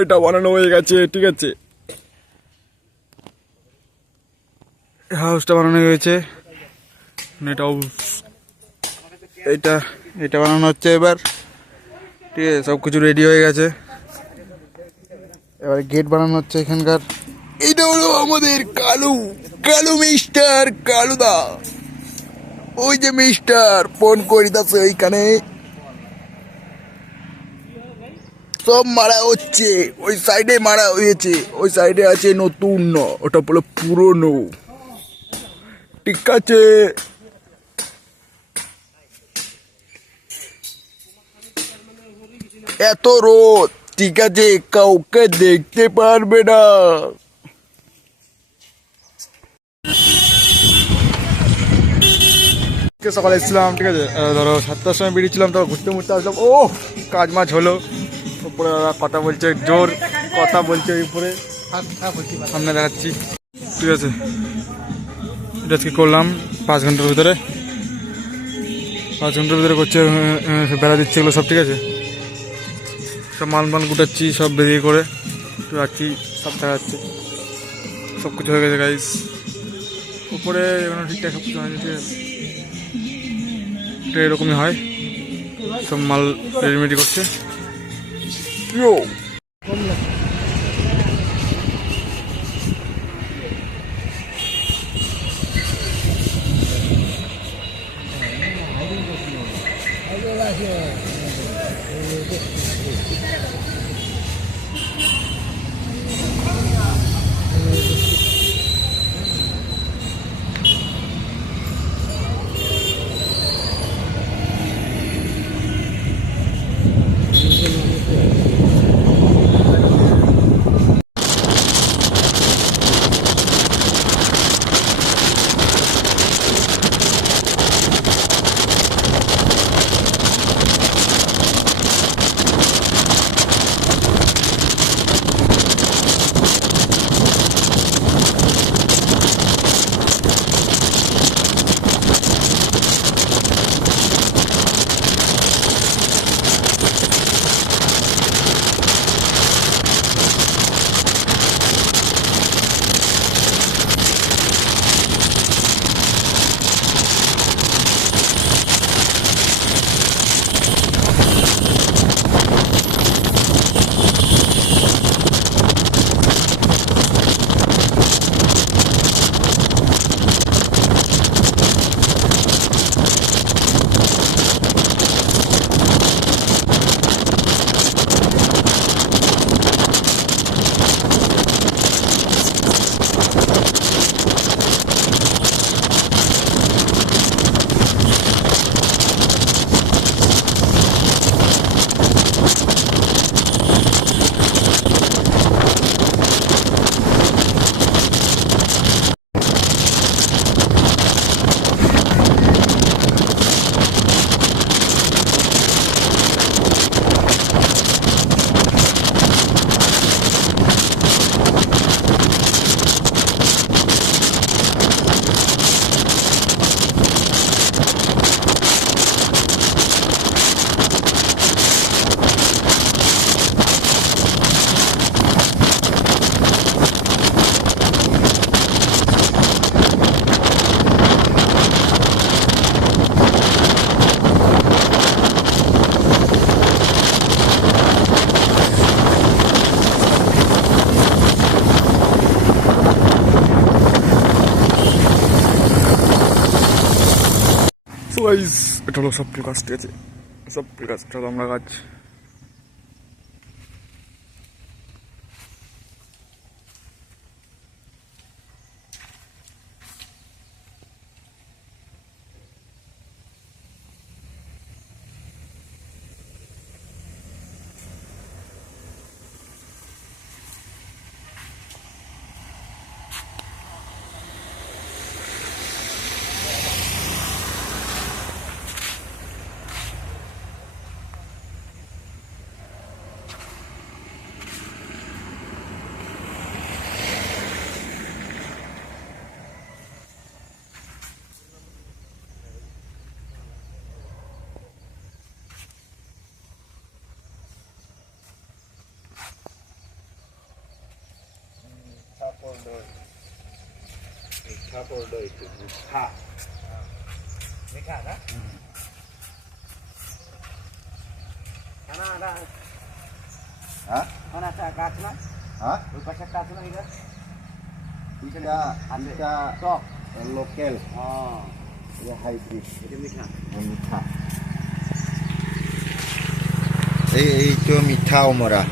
এটা বানানো হয়ে গেছে, ঠিক আছে। হাউসটা বানানো হয়েছে, নেট হাউস। এটা এটা বানানো হচ্ছে এবার, ঠিক আছে। সব কিছু রেডি হয়ে গেছে, এবার গেট বানানো হচ্ছে এখানকার। এটা হলো আমাদের কালু, কালু মিস্টার কালুদা। ওই যে মিস্টার ফোন করিতাছে ওইখানে, সব মারা হচ্ছে। ওই সাইডে মারা হয়েছে, ওই সাইডে আছে নতুন, ওটা বলে পুরনো, ঠিক আছে। এত রোদ, ঠিক আছে, কাউকে দেখতে পারবে না। সকালে এসেছিলাম, ঠিক আছে, ধরো 7টার সময় বেরিয়েছিলাম, তো ঘুরতে ঘুরতে আসলাম। ও কাজ মাছ হলো, উপরে কথা বলছে, জোর কথা বলছে উপরে, সামনে দেখাচ্ছি, ঠিক আছে। এটা আজকে করলাম 5 ঘন্টার ভিতরে, 5 ঘন্টার ভিতরে করছে, বেড়া দিচ্ছে এগুলো সব, ঠিক আছে। সব মাল গুটাচ্ছি, সব বেরিয়ে করে একটু রাখছি, সব দেখা যাচ্ছে, সব কিছু হয়ে গেছে গাইস। উপরে এখনো ঠিকঠাক সব কিছু হয়নি, ঠিক আছে। এটা এরকমই হয়, সব মাল রেডিমেডি করছে। গাইস এটা হলো সব কাজ, ঠিক আছে, সব কাজ, এটা হলো আমরা কাজ। মিঠা পড়লো একটু মিঠা মিঠা না না না হ্যাঁ মানে একটা গাছ না হ্যাঁ ওই পাশে একটা আছে না এটা এটা টক লোকেল হ্যাঁ এটা হাইব্রিড এটা মিঠা মিঠা এইটো মিঠা অমৰা